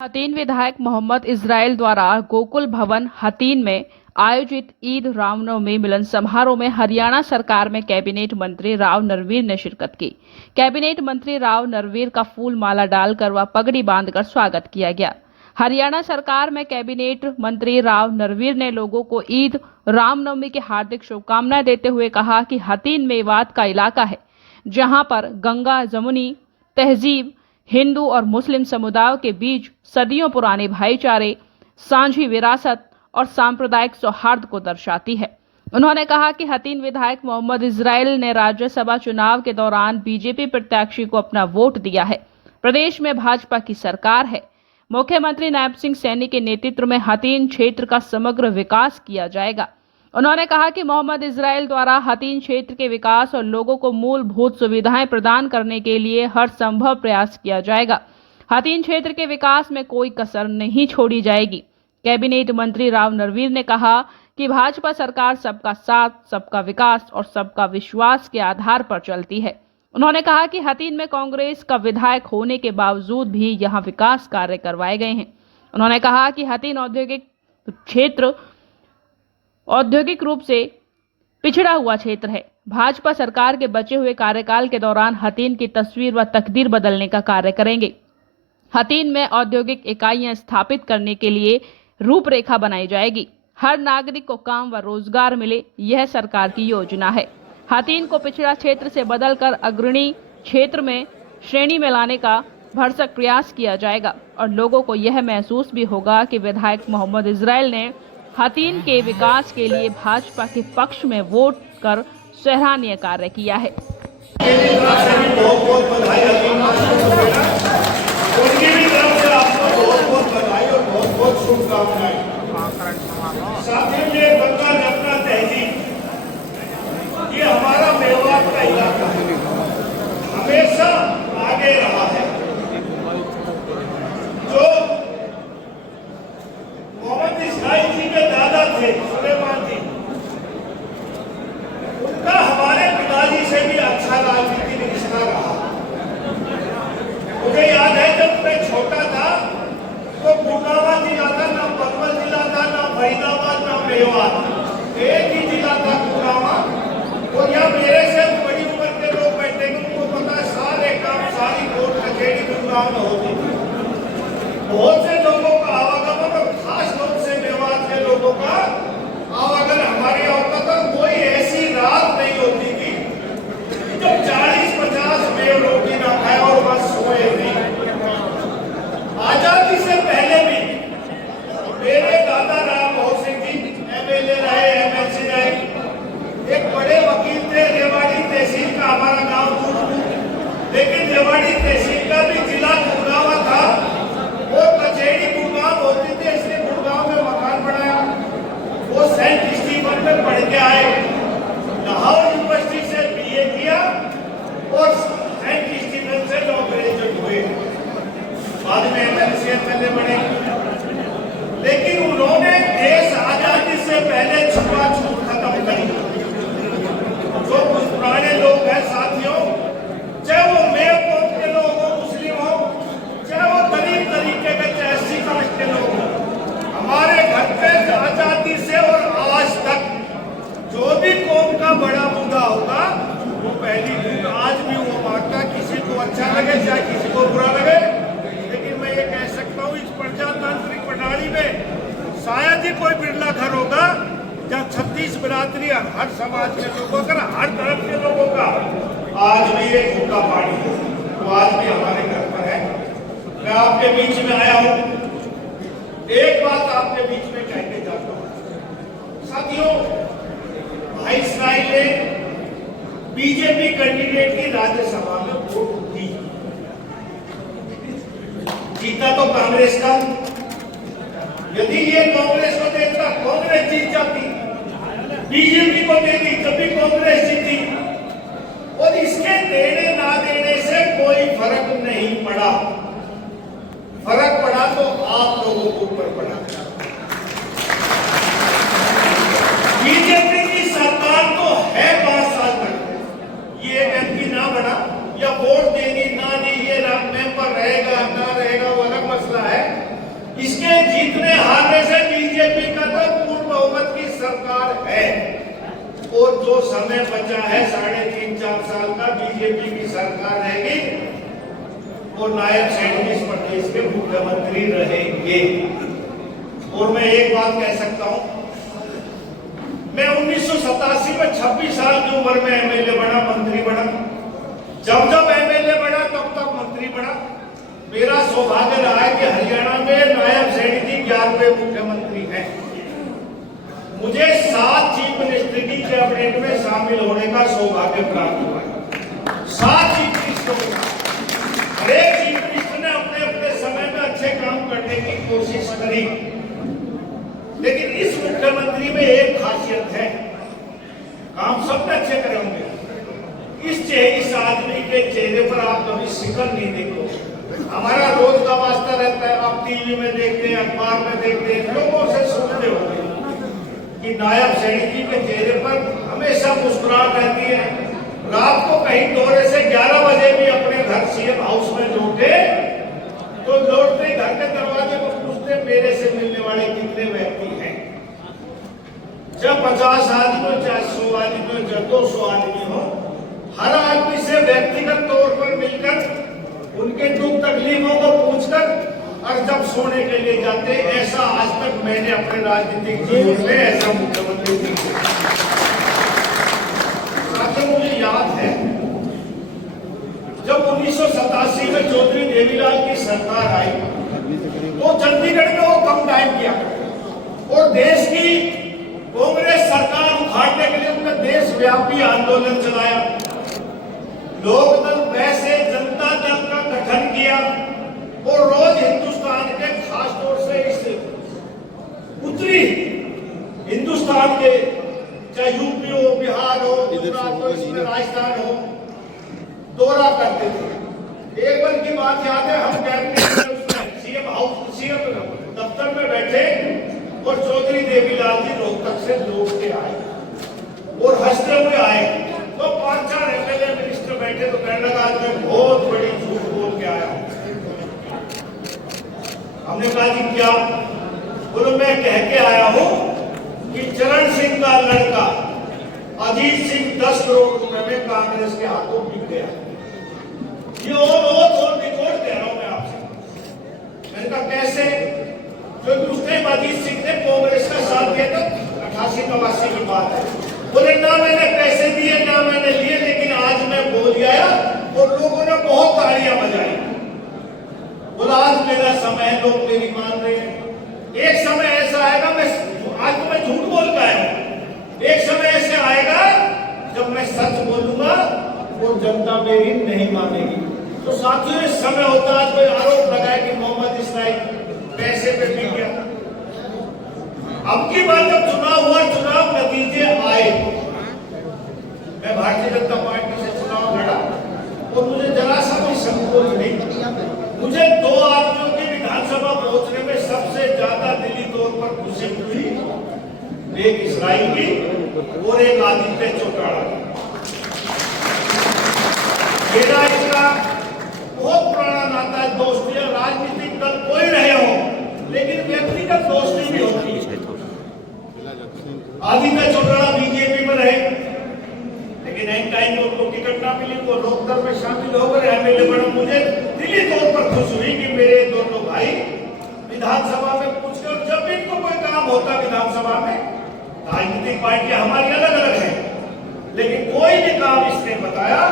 हतीन विधायक मोहम्मद इस्राइल द्वारा गोकुल भवन हतीन में आयोजित ईद रामनवमी मिलन समारोह में हरियाणा सरकार में कैबिनेट मंत्री राव नरवीर ने शिरकत की। कैबिनेट मंत्री राव नरवीर का फूल माला डालकर व पगड़ी बांधकर स्वागत किया गया। हरियाणा सरकार में कैबिनेट मंत्री राव नरवीर ने लोगों को ईद रामनवमी की हार्दिक शुभकामनाएं देते हुए कहा कि हतीन मेवात का इलाका है, जहां पर गंगा जमुनी तहजीब हिंदू और मुस्लिम समुदायों के बीच सदियों पुराने भाईचारे, साझी विरासत और सांप्रदायिक सौहार्द को दर्शाती है। उन्होंने कहा कि हतीन विधायक मोहम्मद इस्राइल ने राज्यसभा चुनाव के दौरान बीजेपी प्रत्याशी को अपना वोट दिया है। प्रदेश में भाजपा की सरकार है। मुख्यमंत्री नायब सिंह सैनी के नेतृत्व में हतीन क्षेत्र का समग्र विकास किया जाएगा। उन्होंने कहा कि मोहम्मद इस्राइल द्वारा हतीन क्षेत्र के विकास और लोगों को मूलभूत सुविधाएं प्रदान करने के लिए हर संभव प्रयास किया जाएगा। हतीन क्षेत्र के विकास में कोई कसर नहीं छोड़ी जाएगी। कैबिनेट मंत्री राव नरवीर ने कहा कि भाजपा सरकार सबका साथ, सबका विकास और सबका विश्वास के आधार पर चलती है। उन्होंने कहा कि हतीन में कांग्रेस का विधायक होने के बावजूद भी यहां विकास कार्य करवाए गए हैं। उन्होंने कहा कि हतीन औद्योगिक क्षेत्र औद्योगिक रूप से पिछड़ा हुआ क्षेत्र है। भाजपा सरकार के बचे हुए कार्यकाल के दौरान हतीन की तस्वीर व तकदीर बदलने का कार्य करेंगे। हतीन में औद्योगिक इकाइयां स्थापित करने के लिए रूपरेखा बनाई जाएगी। हर नागरिक को काम व रोजगार मिले, यह सरकार की योजना है। हतीन को पिछड़ा क्षेत्र से बदलकर अग्रणी क्षेत्र में श्रेणी में लाने का भरसक प्रयास किया जाएगा और लोगों को यह महसूस भी होगा कि विधायक मोहम्मद इस्राइल ने हतीन के विकास के लिए भाजपा के पक्ष में वोट कर सराहनीय कार्य किया है। ये हमारा मेवात का इलाका है, हमेशा आगे रहा है। जो मोहम्मद इस्राइल जी के दादा थे सुलेमान जी, उनका हमारे पिताजी से भी अच्छा राजनीतिक रिश्ता रहा। मुझे याद है जब मैं छोटा था तो गुड़गांव जिला था, ना पलवल जिला था, ना फरीदाबाद, ना मेवात, एक ही जिला था गुड़गांव। और यहाँ मेरे से बड़ी उम्र के लोग बैठे हैं, उनको पता है सारे काम, सारी कोर्ट कचहरी गुड़गांव में होती थी। बहुत से लोगों का आवागमन और खास तौर से मेवात के लोगों का आवागमन हमारे यहाँ होता था। कोई ऐसी रात नहीं होती थी जब 40-50 मेव रोटी ना खाए और बस सोए नहीं। आजादी से पहले भी मेरे दादा राम मोहन सिंह जी MLA रहे, MLC रहे, एक बड़े वकील थे। रेवाड़ी तहसील का हमारा गांव दूर, लेकिन रेवाड़ी तहसील का भी जिला गुड़गांव था और कचहरी गुड़गांव होती थी, इसलिए गुड़गांव में मकान बनाया। वो सेंट स्टीफन में पढ़ के आए, लाहौर यूनिवर्सिटी से BA किया और सेंट स्टीफन से लॉ ग्रेजुएट हुए। बाद में MLA बने, लेकिन उन्होंने देश आजादी से पहले छुआछूत खत्म करी। जो पुराने लोग हैं साथियों, चाहे वो मेव कौम के लोग हो, मुस्लिम हो, चाहे वो गरीब तरीके के, चाहे SC कास्ट के लोग हो, हमारे घर पे आजादी से और आज तक जो भी कौम का बड़ा मुद्दा होगा वो पहली बूंद आज भी वो मांगता, किसी को अच्छा लगे चाहे किसी को बुरा लगे। लेकिन मैं ये कह सकता हूँ इस प्रजातांत्रिक प्रणाली में शायद ही कोई बिरला घर होगा जहाँ 36 बिरादरी हर समाज के लोगों का, हर तरफ के लोगों का आज भी एक भूखा पानी हो, तो आज भी हमारे घर पर है। मैं आपके बीच में आया हूँ, एक बात आपके बीच में कह के जाता हूँ। साथियों, भाई इस्राइल ने बीजेपी कैंडिडेट की राज्यसभा में वोट दी, जीता तो कांग्रेस का। यदि ये कांग्रेस को देता, कांग्रेस जीत जाती, बीजेपी को देती, तभी कांग्रेस जीती। और इसके देने ना देने से कोई फर्क नहीं पड़ा। फर्क पड़ा तो आप लोगों के ऊपर पड़ा। बीजेपी की सरकार तो है 5 साल तक, ये MP ना बना या वोट देनी ना दी, ये मेंबर रहेगा ना रहेगा वो अलग मसला है। और जो समय बचा है 3.5-4 साल का बीजेपी की सरकार रहेगी और नायब सैनिक इस प्रदेश के मुख्यमंत्री रहेंगे। और मैं एक बात कह सकता हूं, मैं 1987 में 26 साल की उम्र में एमएलए बना, मंत्री बना। जब जब एमएलए बना तब तब मंत्री बना। मेरा सौभाग्य रहा है कि हरियाणा में नायब सैनिक 11वें मुख्यमंत्री हैं। मुझे 7 चीफ मिनिस्टर की कैबिनेट में शामिल होने का सौभाग्य प्राप्त हुआ है। 7 चीफ मिनिस्टरों का, हर एक चीफ मिनिस्टर ने अपने अपने समय में अच्छे काम करने की कोशिश करी, लेकिन इस मुख्यमंत्री में एक खासियत है, काम सबने अच्छे करे होंगे, इस आदमी के चेहरे पर आप कभी शिकन नहीं देखोगे। हमारा रोज का वास्ता रहता है, आप टीवी में देखते हैं, अखबार में देखते हैं, लोगों से सुनते होंगे कि नायब सैनिक जी के चेहरे पर हमेशा मुस्कुराहट रहती है। रात को कहीं दौरे से 11 बजे भी अपने घर सीएम हाउस में लौटे तो लौटते घर के दरवाजे को पूछते मेरे से मिलने वाले कितने व्यक्ति हैं। जब 50 आदमी हो, चाहे 100 आदमी हो, चाहे 200 आदमी हो, हर आदमी से व्यक्तिगत तौर पर मिलकर उनके दुख तकलीफों को पूछकर और जब सोने के लिए जाते, ऐसा आज तक मैंने अपने राजनीतिक जीवन में ऐसा मुख्यमंत्री नहीं देखा। साथियों, मुझे याद है जब 1987 में चौधरी देवीलाल की सरकार आई तो चंडीगढ़ में वो कम टाइम किया और देश की कांग्रेस सरकार उखाड़ने के लिए उन्होंने देशव्यापी आंदोलन चलाया। लोकदल पैसे जनता दल का गठन किया और रोज हिंदुस्तान के, खास तौर से इस उत्तरी हिंदुस्तान के, चाहे यूपी हो, बिहार हो, गुजरात हो, इसमें राजस्थान हो, दौरा करते थे। एक बार की बात याद है, हम कैबिनेट में सीएम हाउस, सीएम दफ्तर में बैठे और चौधरी देवीलाल जी रोहतक से लौट के आए और हंसते हुए आए। तो 5-4 एमएलए मिनिस्टर बैठे तो कहने लगा आज मैं बहुत बड़ी झूठ बोल के आया हूं। हमने कहा कि क्या? बोलो मैं कह के आया हूं कि चरण सिंह का लड़का अजीत सिंह 10 करोड़ रुपए में कांग्रेस के हाथों बिक गया। ये और रिकॉर्ड कह रहा हूं मैं आपसे। मैंने कहा कैसे? क्योंकि उस टाइम अजीत सिंह ने कांग्रेस का साथ दिया था, 88-89 की बात है। बोले ना मैंने पैसे दिए ना मैंने लिए, लेकिन आज मैं बोल आया और लोगों ने बहुत तालियां बजाई। बोला आज मेरा समय है, लोग मेरी मान रहे हैं। एक समय ऐसा आएगा, आज तो मैं झूठ बोल के आया हूं, एक समय ऐसे आएगा जब मैं सच बोलूंगा और जनता मेरी नहीं मानेगी। तो साथियों, इस समय होता है कोई आरोप लगाए कि मोहम्मद इस्लाम पैसे पे बिक गया। अब की बार जब चुनाव हुआ, चुनाव नतीजे आए, मैं भारतीय जनता पार्टी से चुनाव लड़ा और मुझे जरा सा भी संकोच नहीं। मुझे 2 आदमियों की विधानसभा पहुंचने में सबसे ज्यादा दिली तौर पर खुशी हुई, एक इस्राइल की और एक आदित्य चौटाला। मेरा इसका बहुत पुराना नाता है, दोस्ती। राजनीतिक दल कोई रहे हो, लेकिन व्यक्तिगत दोस्ती भी होती है। आदित्य चौटाला बीजेपी में रहे, लेकिन एंड टाइम को टिकट ना मिली, वो लोकदल में शामिल होकर एमएलए बना। मुझे दिली तौर पर खुश हुई कि मेरे दोनों भाई विधानसभा में पूछ के, और जब इनको कोई काम होता विधानसभा में, राजनीतिक पार्टियां हमारी अलग अलग है, लेकिन कोई भी काम इसने बताया,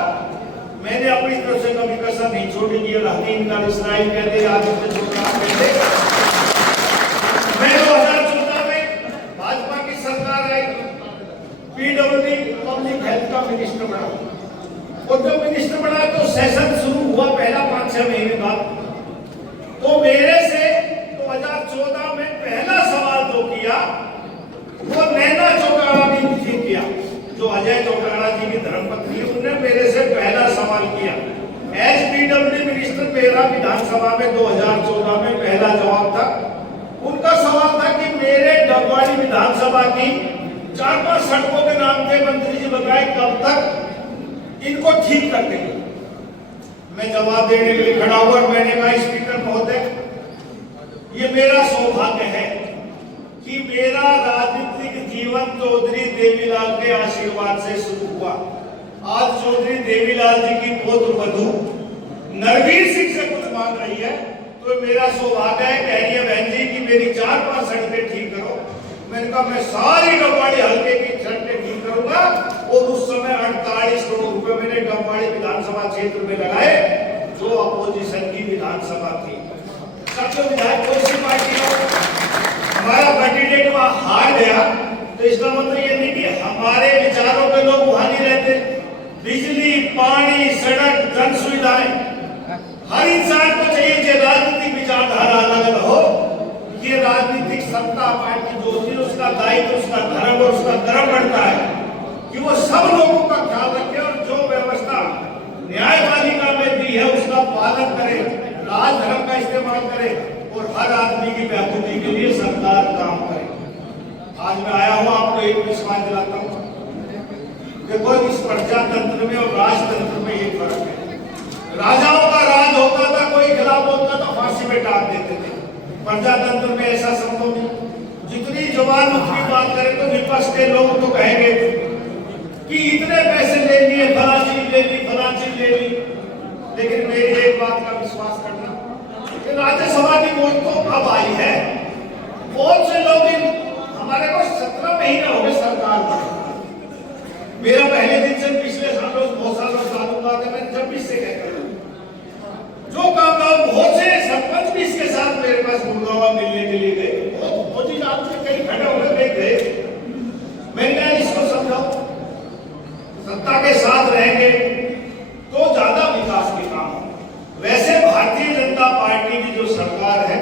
मैंने अपनी तरफ से कभी कसर नहीं छोड़ी कि हकीम का इस्राइल कहते, आदित्य चौटाला कहते। मैं 2014 में भाजपा की सरकार आई, पीडब्ल्यूडी पब्लिक हेल्थ का मिनिस्टर बना, और जब मिनिस्टर बना तो सेशन शुरू हुआ पहला 5-6 महीने बाद। तो मेरे से 2014 में पहला सवाल जो किया वो नैना चौटाला जी किया, जो अजय चौटाला जी की धर्मपत्नी, उन्होंने मेरे से पहला सवाल किया। एज पीडब्ल्यूडी मिनिस्टर मेरा विधानसभा में 2014 में पहला जवाब था। उनका सवाल था कि मेरे डबवाड़ी विधानसभा की 4-5 सड़कों के नाम थे, मंत्री जी बताए कब तक इनको ठीक कर देंगे। मैं जवाब देने के लिए खड़ा हुआ, मैंने कहा स्पीकर महोदय, ये मेरा सौभाग्य है कि मेरा राजनीतिक जीवन चौधरी देवीलाल के आशीर्वाद से शुरू हुआ। आज चौधरी देवीलाल जी की पुत्र वधू नरवीर सिंह से कुछ मांग रही है तो मेरा सौभाग्य है, कह रही है बहन जी कि मेरी 4-5 सड़कें ठीक करो। मैंने कहा मैं सारी डबवाड़ी हल्के की सड़कें ठीक करूंगा। और उस समय 48 करोड़ रुपए मैंने डबवाड़ी विधानसभा क्षेत्र में लगाए जो अपोजिशन की विधानसभा थी। सबसे विधायक कोई सी पार्टी हो, हमारा कैंडिडेट वहां हार गया तो इसका मतलब ये नहीं कि हमारे विचारों के लोग वहां नहीं रहते। बिजली, पानी, सड़क, जन सुविधाएं हर इंसान को चाहिए कि राजनीतिक विचारधारा अलग अलग हो। ये राजनीतिक सत्ता पार्टी जो होती है उसका दायित्व, उसका धर्म और उसका कर्म बनता है कि वो सब लोगों का ख्याल रखे और जो व्यवस्था न्यायपालिका में दी है उसका पालन करे, राजधर्म का इस्तेमाल करे और हर आदमी की बेहतरी के लिए सरकार काम करे। आज मैं आया हूं आपको एक विश्वास दिलाता हूं। देखो इस प्रजातंत्र में और राजतंत्र में एक फर्क है। राजाओं का राज होता था, कोई खिलाफ होता था फांसी में टांग देते थे। प्रजातंत्र में ऐसा संभव नहीं। जितनी जुबान उतनी बात करें तो विपक्ष के लोग तो कहेंगे कि इतने पैसे ले लिए, फला चीज ले ली, फला चीज ले ली। लेकिन मेरी एक बात का विश्वास करना कि राज्यसभा की वोट तो अब आई है। बहुत से लोग हमारे को 17 महीने हो गए सरकार में। मेरा पहले दिन से पिछले सालों बहुत सालों सालूंगा मैं 26 से कहता हूं जो काम बहुत से सरपंच भी इसके साथ मेरे पास गुड़गांव मिलने के लिए गए। बहुत ही आपसे कई खड़े हुए गए। मैंने इसको समझाओ सत्ता के साथ रहेंगे तो ज्यादा विकास के काम हो। वैसे भारतीय जनता पार्टी की जो सरकार है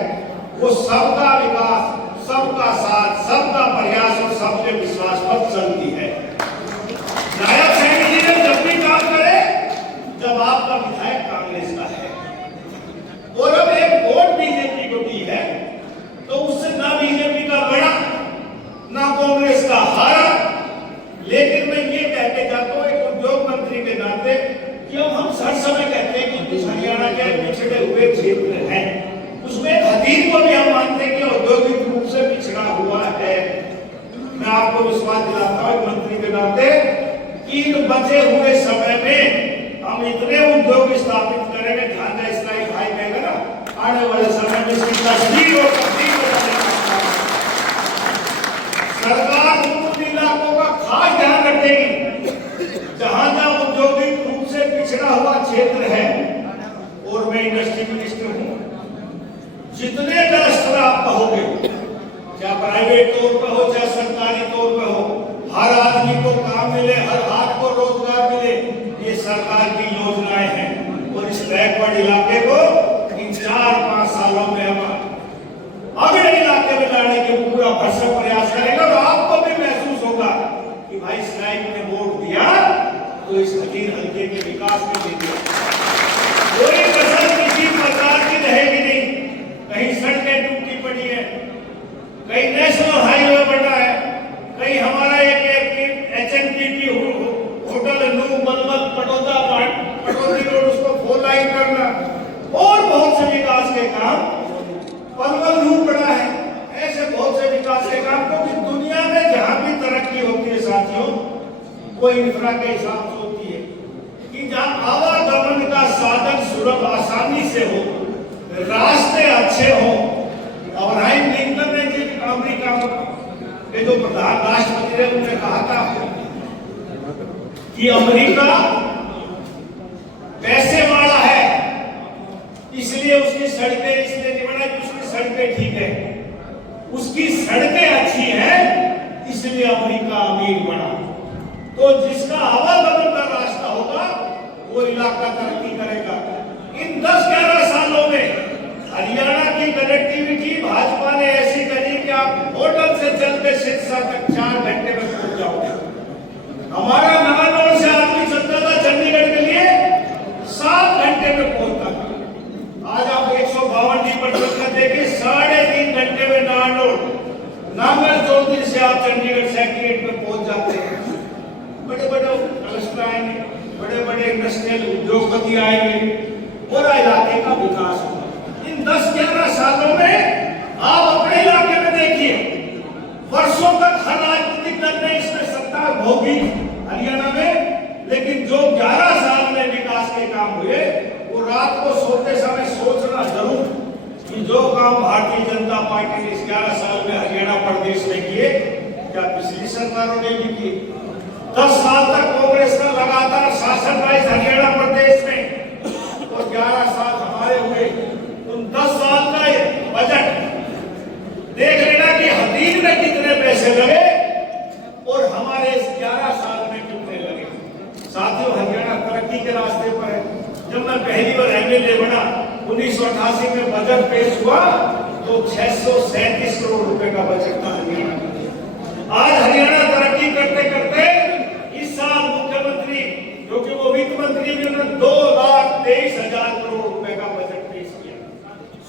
वो सबका विकास, सबका साथ, सबका प्रयास और सबके विश्वास पर चलती है। नायब सैनी जी ने जब भी काम करे जब आपका विधायक कांग्रेस का है और अब एक वोट बीजेपी को दी है तो उससे ना बीजेपी का बढ़ा ना कांग्रेस का हारा। लेकिन मैं ये कह के जाता हूं एक उद्योग मंत्री के नाते कि हम हर समय कहते हैं कि कुछ हरियाणा के पिछड़े हुए क्षेत्र हैं उसमें हथीन को भी हम मानते हैं कि औद्योगिक रूप से पिछड़ा हुआ है। मैं आपको विश्वास दिलाता हूं मंत्री के नाते कि बचे हुए समय में हम इतने उद्योग स्थापित करेंगे, ध्यान दें इसराइल भाई कहेगा ना आने वाले समय में इसकी तस्वीर और तब्दील हो जाएगा। सरकार उन इलाकों का खास ध्यान रखेगी जहां जहां औद्योगिक रूप से पिछड़ा हुआ क्षेत्र है। और मैं इंडस्ट्री मिनिस्टर हूं, जितने का स्तर आप कहोगे चाहे प्राइवेट तौर पर हो चाहे सरकारी तौर पर हो, हर आदमी को काम मिले, हर हाथ को रोजगार मिले, ये सरकार की योजनाएं हैं। और इस बैकवर्ड इलाके को इन 4-5 सालों में हम अगले इलाके में लाने के पूरा भरसक प्रयास करेंगे। और आपको भी महसूस होगा कि भाई स्नाइप ने वोट दिया तो इस हकीर हल्के के विकास में दे दिया। कोई कसर किसी प्रकार की रहेगी नहीं। कहीं सड़कें टूटी पड़ी है, कहीं नेशनल हाईवे बना है, कहीं हमारा एक HNPT होटल नू मलमल पटोदा पटोदी रोड उसको 4 लाइन करना और बहुत से विकास के काम पलवल नू पड़ा है। ऐसे बहुत से विकास के काम क्योंकि दुनिया में जहां भी तरक्की होती है साथियों वो इंफ्रा के हिसाब से होती है कि जहां आवागमन का साधन सुलभ आसानी से हो, रास्ते अच्छे हो। अब्राहम लिंकन ने अमेरिका के जो प्रधान राष्ट्रपति थे उन्होंने कहा था कि अमेरिका पैसे वाला है इसलिए उसकी सड़कें इसलिए नहीं बना कि उसकी सड़कें ठीक है, उसकी सड़कें अच्छी हैं इसलिए अमेरिका अमीर बना। तो जिसका आवागमन का रास्ता होगा वो इलाका तरक्की करेगा। इन 10-11 सालों में हरियाणा की कनेक्टिविटी भाजपा ने ऐसी करी कि आप होटल से चलते सिरसा तक 4 घंटे में पहुंच जाओगे। हमारा नागौर से आदमी चलता था चंडीगढ़ के लिए 7 घंटे में पहुंचता था। आज आप 152 डी पर चलकर देखिए 3.5 घंटे में नांगल चौधरी से आप चंडीगढ़ सेक्रेटरीट में पहुंच जाते हैं। बड़े बड़े क्लस्टर आएंगे, बड़े बड़े इंडस्ट्रियल उद्योगपति आएंगे, पूरा इलाके का विकास होगा। इन 10-11 सालों में आप अपने इलाके में देखिए काम भारतीय जनता पार्टी ने इस 11 साल में हरियाणा प्रदेश में किए, क्या पिछली सरकारों ने भी किए? 10 साल तक कांग्रेस का लगातार शासन रहा इस हरियाणा प्रदेश में और 11 साल हमारे हुए। उन 10 साल का बजट देख लेना कि हदीद में कितने पैसे लगे और हमारे इस 11 साल में कितने लगे। साथियों, हरियाणा तरक्की के रास्ते पर है। जब मैं पहली बार एमएलए बना 1988 में बजट पेश हुआ तो 637 करोड़ रुपए का बजट था हरियाणा में। आज हरियाणा तरक्की करते करते इस साल मुख्यमंत्री, क्योंकि वो वित्त मंत्री भी, उन्होंने 2,23,000 करोड़ रुपए का बजट पेश किया।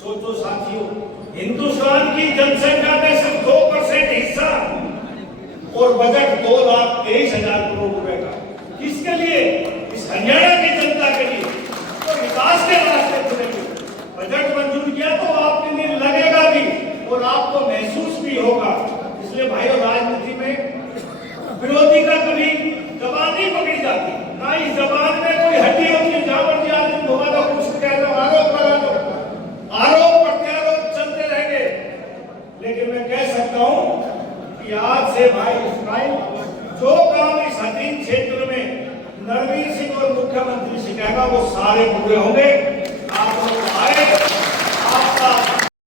सोचो साथियों, हिंदुस्तान की जनसंख्या में सिर्फ 2% हिस्सा और बजट 2,23,000 करोड़ रुपए का। किसके लिए? इस हरियाणा की जनता के लिए। तो विकास के रास्ते खुलेंगे। बजट मंजूर किया तो आपके लिए लगेगा भी और आपको महसूस भी होगा। इसलिए भाइयों, राजनीति में विरोधी का कभी जबान नहीं पकड़ी जाती, ना इस जबान में कोई हड्डी होती है। जावर जी आदमी घुमा दो, कुछ कह दो, आरोप लगा दो, आरोप प्रत्यारोप चलते रहेंगे। लेकिन मैं कह सकता हूं कि आज से भाई इस्राइल जो काम इस हदीद क्षेत्र में नरवीर सिंह और मुख्यमंत्री से कहेगा वो सारे पूरे होंगे। आप लोग आए